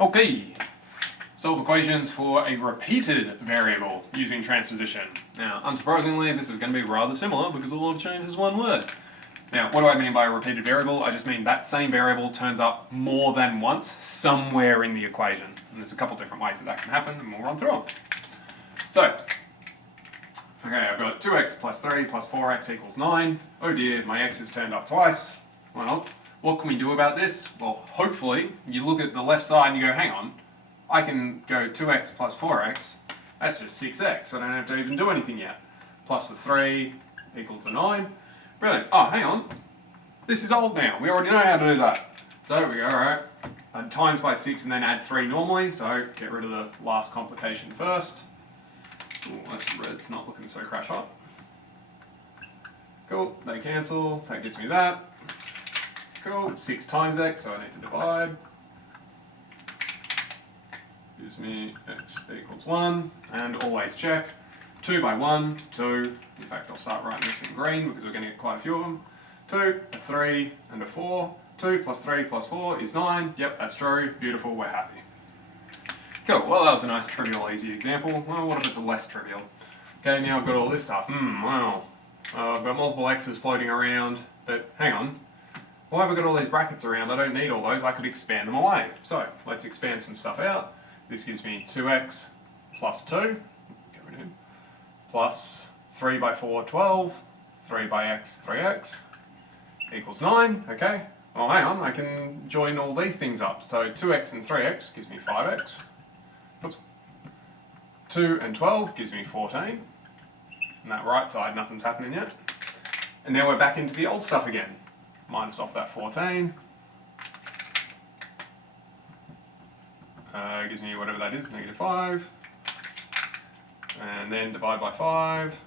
Okay, solve equations for a repeated variable using transposition. Now, unsurprisingly, this is going to be rather similar because all I've changed is one word. Now, what do I mean by a repeated variable? I just mean that same variable turns up more than once somewhere in the equation. And there's a couple different ways that can happen, and we'll run through them. So, okay, I've got 2x plus 3 plus 4x equals 9. Oh dear, my x has turned up twice. Well, what can we do about this? Well, hopefully, you look at the left side and you go, hang on, I can go 2x plus 4x, that's just 6x, I don't have to even do anything yet. Plus the 3 equals the 9. Brilliant. Oh, hang on, this is old now, we already know how to do that. So we go, alright, times by 6 and then add 3 normally, so get rid of the last complication first. Ooh, that's red, it's not looking so crash hot. Cool, they cancel, that gives me that. Cool, 6 times x, so I need to divide. Gives me x equals 1, and always check. 2 by 1, 2. In fact, I'll start writing this in green because we're going to get quite a few of them. 2, a 3, and a 4. 2 plus 3 plus 4 is 9. Yep, that's true. Beautiful, we're happy. Cool, well that was a nice trivial, easy example. Well, what if it's a less trivial? Okay, now I've got all this stuff. Wow. I've got multiple x's floating around, but hang on. Why have I got all these brackets around? I don't need all those, I could expand them away. So, let's expand some stuff out. This gives me 2x plus 2, get rid of him, plus 3 by 4, 12, 3 by x, 3x, equals 9, okay. Well, hang on, I can join all these things up. So 2x and 3x gives me 5x. Oops. 2 and 12 gives me 14. And that right side, nothing's happening yet. And now we're back into the old stuff again. Minus off that 14. Gives me whatever that is, negative 5. And then divide by 5.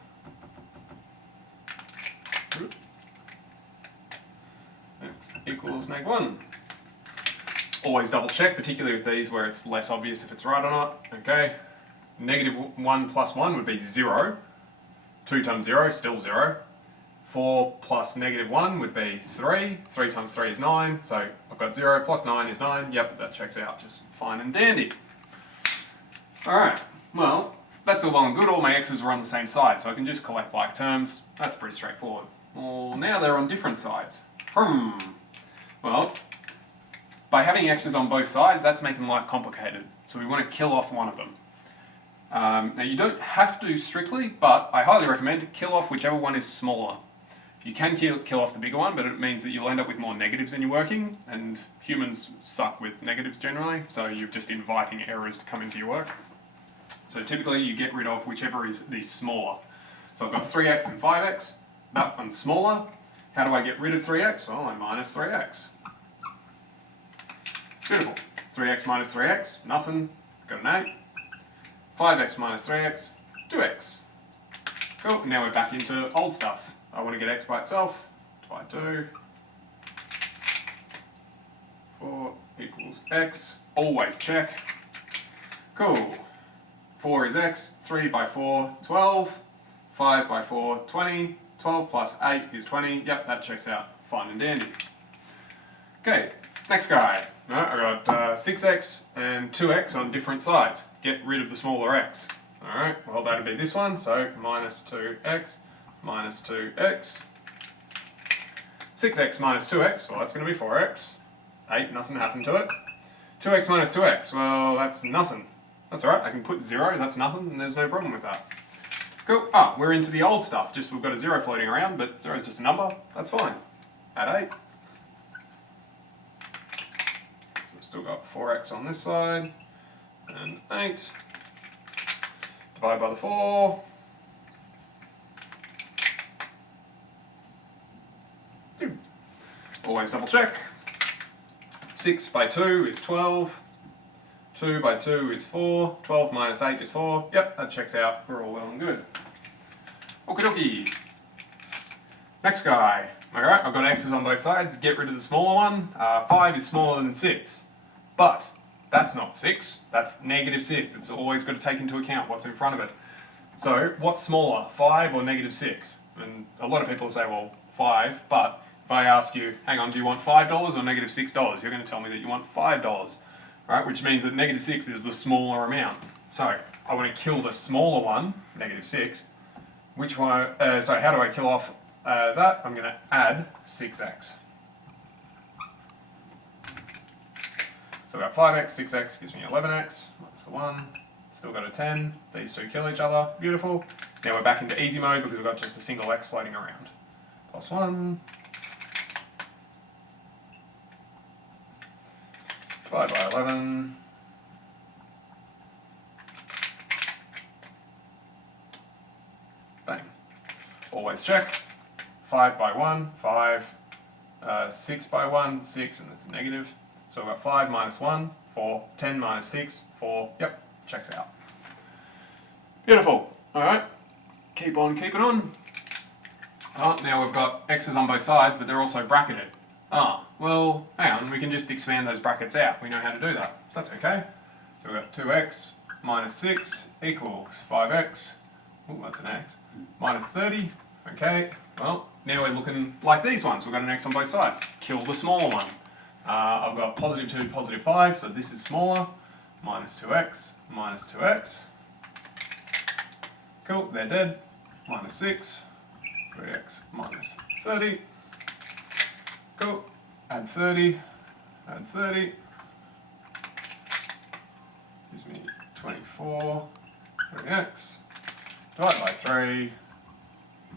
X equals neg 1. Always double check, particularly with these where it's less obvious if it's right or not. Okay. Negative 1 plus 1 would be 0. 2 times 0, still 0. 4 plus negative 1 would be 3. 3 times 3 is 9. So I've got 0 plus 9 is 9. Yep, that checks out just fine and dandy. Alright, well, that's all well and good. All my x's are on the same side, so I can just collect like terms. That's pretty straightforward. Well, now they're on different sides. Well, by having x's on both sides, that's making life complicated. So we want to kill off one of them. Now you don't have to strictly, but I highly recommend kill off whichever one is smaller. You can kill off the bigger one, but it means that you'll end up with more negatives in your working, and humans suck with negatives generally, so you're just inviting errors to come into your work. So typically you get rid of whichever is the smaller. So I've got 3x and 5x, that one's smaller. How do I get rid of 3x? Well, I minus 3x. Beautiful. 3x minus 3x, nothing, got an 8. 5x minus 3x, 2x. Cool, now we're back into old stuff. I want to get x by itself, divide 2. 4 equals x, always check. Cool. 4 is x, 3 by 4, 12. 5 by 4, 20. 12 plus 8 is 20. Yep, that checks out fine and dandy. Okay, next guy. I've got 6x and 2x on different sides. Get rid of the smaller x. Alright, well that'd be this one, so minus 2x, minus 2x. 6x minus 2x, well that's going to be 4x. 8, nothing happened to it. 2x minus 2x, well that's nothing. That's alright, I can put 0, that's nothing, and there's no problem with that. Cool, we're into the old stuff, just we've got a 0 floating around, but 0 is just a number, that's fine. Add 8. So we've still got 4x on this side, and 8. Divide by the 4. Always double check. 6 by 2 is 12. 2 by 2 is 4. 12 minus 8 is 4. Yep, that checks out. We're all well and good. Okie dokie. Next guy. Alright, I've got x's on both sides. Get rid of the smaller one. 5 is smaller than 6. But that's not 6. That's negative 6. It's always got to take into account what's in front of it. So, what's smaller, 5 or negative 6? And a lot of people say, well, 5, but if I ask you, hang on, do you want $5 or negative $6? You're going to tell me that you want $5. right? Which means that negative 6 is the smaller amount. So I want to kill the smaller one, negative 6. Which one? So how do I kill off that? I'm going to add 6x. So we've got 5x, 6x gives me 11x, minus the 1, still got a 10, these two kill each other, beautiful. Now we're back into easy mode because we've got just a single x floating around. Plus 1, divided by 11, bang. Always check, 5 by 1, 5, 6 by 1, 6, and that's a negative. So we've got 5 minus 1, 4, 10 minus 6, 4, yep, checks out. Beautiful, alright, keep on keeping on. Oh, now we've got x's on both sides, but they're also bracketed. Ah, well, hang on, we can just expand those brackets out. We know how to do that, so that's okay. So we've got 2x minus 6 equals 5x, oh, that's an x, minus 30, okay. Well, now we're looking like these ones. We've got an x on both sides. Kill the smaller one. I've got positive 2, positive 5, so this is smaller. Minus 2x, minus 2x. Cool, they're dead. Minus 6, 3x minus 30. Cool, add 30, add 30. Gives me 24, 3x. Divide by 3,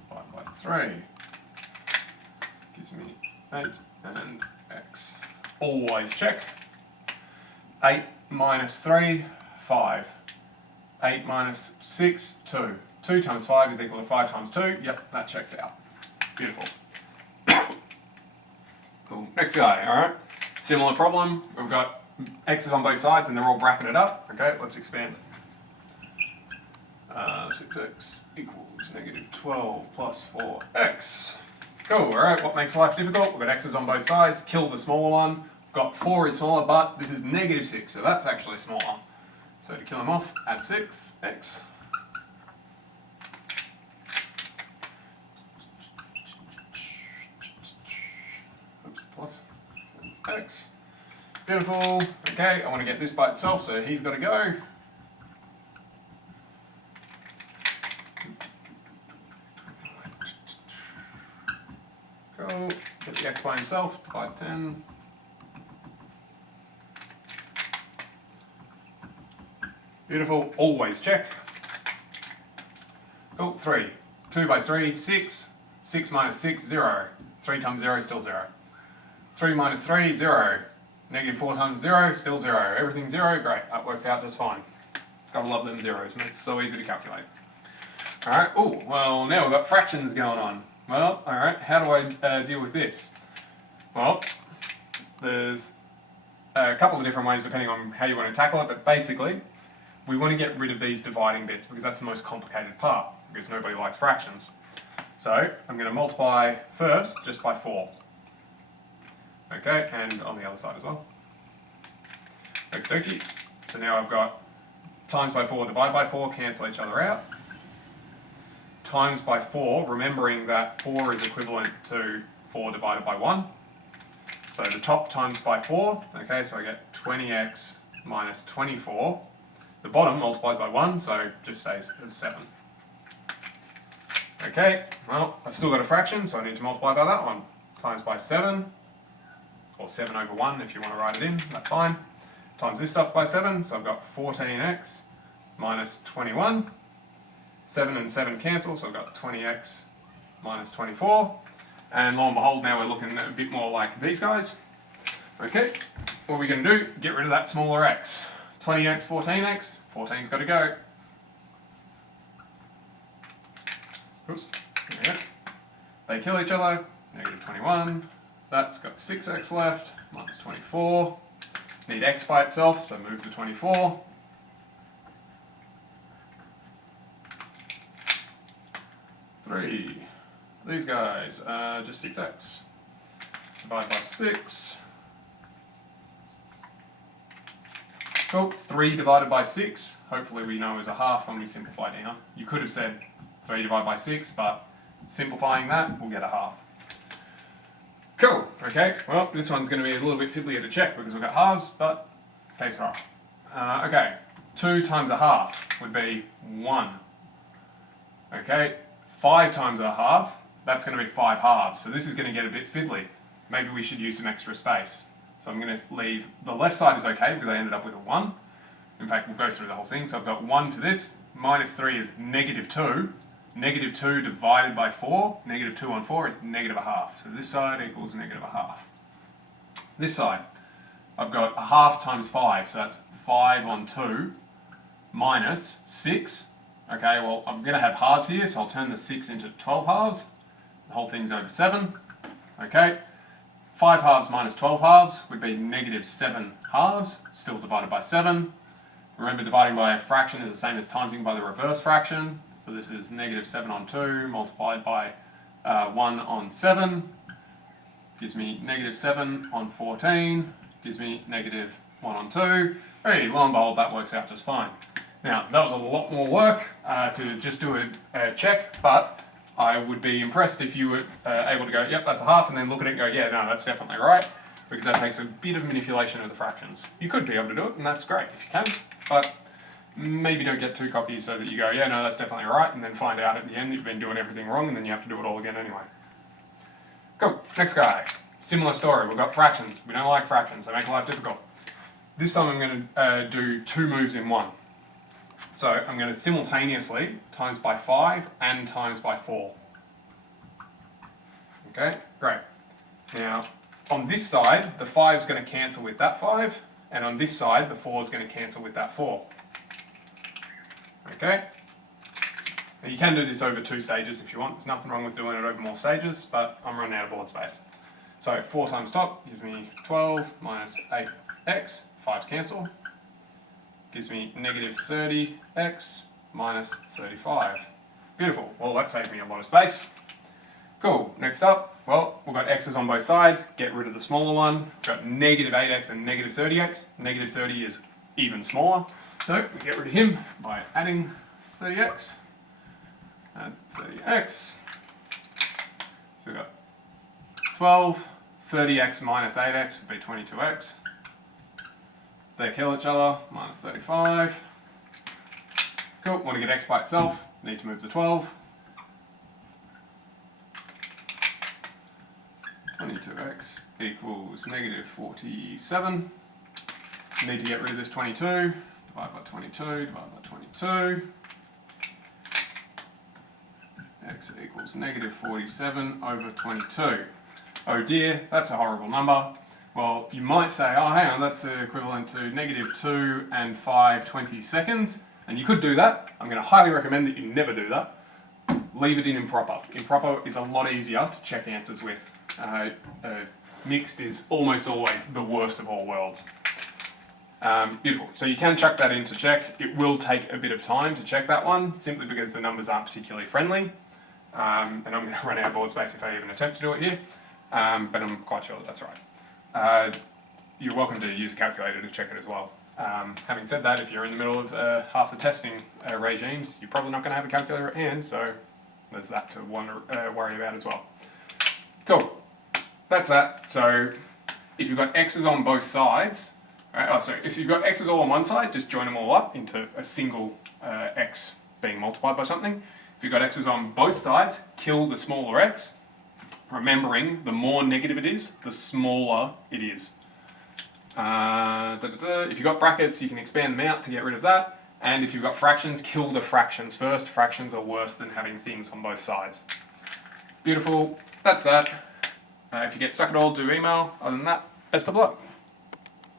divide by 3. Gives me 8 and x. Always check. 8 minus 3, 5. 8 minus 6, 2. 2 times 5 is equal to 5 times 2. Yep, that checks out. Beautiful. Cool. Next guy, alright. Similar problem. We've got x's on both sides and they're all bracketed up. Okay, let's expand it. 6x equals negative 12 plus 4x. Cool, alright, what makes life difficult? We've got x's on both sides, kill the smaller one. We've got 4 is smaller, but this is negative 6, so that's actually smaller. So to kill them off, add 6x. Oops, plus x. Beautiful. Okay, I want to get this by itself, so he's got to go. Cool. Get the x by himself, divide 10. Beautiful, always check. Cool, 3. 2 by 3, 6. 6 minus 6, 0. 3 times 0 is still 0. 3 minus 3, 0. Negative 4 times 0, still 0. Everything's 0, great, that works out just fine. Gotta love them zeros, makes it so easy to calculate. Alright, oh, well now we've got fractions going on. Well, alright, how do I deal with this? Well, there's a couple of different ways depending on how you want to tackle it, but basically, we want to get rid of these dividing bits because that's the most complicated part, because nobody likes fractions. So, I'm going to multiply first just by 4. Okay, and on the other side as well. Okie dokie. So now I've got times by 4, divide by 4, cancel each other out. Times by 4, remembering that 4 is equivalent to 4 divided by 1. So the top times by 4, okay, so I get 20x minus 24. The bottom multiplied by 1, so it just stays as 7. Okay, well, I've still got a fraction, so I need to multiply by that one. Times by 7, or 7 over 1 if you want to write it in, that's fine. Times this stuff by 7, so I've got 14x minus 21. 7 and 7 cancel, so I've got 20x minus 24. And lo and behold, now we're looking a bit more like these guys. Okay, what are we going to do? Get rid of that smaller x. 20x, 14x, 14's got to go. Oops, there we go. They kill each other, negative 21. That's got 6x left, minus 24. Need x by itself, so move the 24. Three. These guys, just 6x. Divide by 6. Cool, 3 divided by 6. Hopefully we know is a half when we simplify down. You could have said 3 divided by 6, but simplifying that, we'll get a half. Cool, okay, well, this one's going to be a little bit fiddlier to check because we've got halves, but Takes off. Okay, 2 times a half would be 1. Okay, 5 times a half, that's going to be 5 halves. So this is going to get a bit fiddly. Maybe we should use some extra space. So I'm going to leave, the left side is okay because I ended up with a 1. In fact, we'll go through the whole thing. So I've got 1 for this, minus 3 is negative 2. Negative 2 divided by 4, negative 2 on 4 is negative a half. So this side equals negative a half. This side, I've got a half times 5, so that's 5 on 2 minus 6. Okay, well, I'm going to have halves here, so I'll turn the 6 into 12 halves. The whole thing's over 7. Okay, 5 halves minus 12 halves would be negative 7 halves, still divided by 7. Remember, dividing by a fraction is the same as timesing by the reverse fraction. So this is negative 7 on 2 multiplied by 1 on 7. Gives me negative 7 on 14. Gives me negative 1 on 2. Hey, lo and behold, that works out just fine. Now, that was a lot more work to just do a check, but I would be impressed if you were able to go, yep, that's a half, and then look at it and go, yeah, no, that's definitely right, because that takes a bit of manipulation of the fractions. You could be able to do it, and that's great if you can, but maybe don't get too cocky so that you go, yeah, no, that's definitely right, and then find out at the end that you've been doing everything wrong, and then you have to do it all again anyway. Cool, next guy. Similar story, we've got fractions. We don't like fractions, they make life difficult. This time I'm going to do 2 moves in one. So I'm going to simultaneously times by 5 and times by 4. Okay, great. Now, on this side, the 5 is going to cancel with that 5, and on this side, the 4 is going to cancel with that 4. Okay? Now you can do this over 2 stages if you want. There's nothing wrong with doing it over more stages, but I'm running out of board space. So 4 times top gives me 12 minus 8x, 5's cancel. Gives me negative 30x minus 35. Beautiful. Well, that saved me a lot of space. Cool. Next up, well, we've got x's on both sides. Get rid of the smaller one. We've got negative 8x and negative 30x. Negative 30 is even smaller. So we get rid of him by adding 30x. Add 30x. So we've got 12. 30x minus 8x would be 22x. They kill each other, minus 35. Cool, want to get x by itself, need to move the 12. 22x equals negative 47. Need to get rid of this 22. Divide by 22, divide by 22. X equals negative 47 over 22. Oh dear, that's a horrible number. Well, you might say, oh, hang on, that's equivalent to negative 2 and 5/20 seconds. And you could do that. I'm going to highly recommend that you never do that. Leave it in improper. Improper is a lot easier to check answers with. Mixed is almost always the worst of all worlds. Beautiful. So you can chuck that in to check. It will take a bit of time to check that one, simply because the numbers aren't particularly friendly. And I'm going to run out of board space if I even attempt to do it here. But I'm quite sure that that's right. You're welcome to use a calculator to check it as well. Having said that, if you're in the middle of half the testing regimes, you're probably not going to have a calculator at hand, so there's that to worry about as well. Cool. That's that. So if you've got x's on both sides, if you've got x's all on one side, just join them all up into a single x being multiplied by something. If you've got x's on both sides, kill the smaller x. Remembering, the more negative it is, the smaller it is. If you've got brackets, you can expand them out to get rid of that. And if you've got fractions, kill the fractions first. Fractions are worse than having things on both sides. Beautiful. That's that. If you get stuck at all, do email. Other than that, best of luck.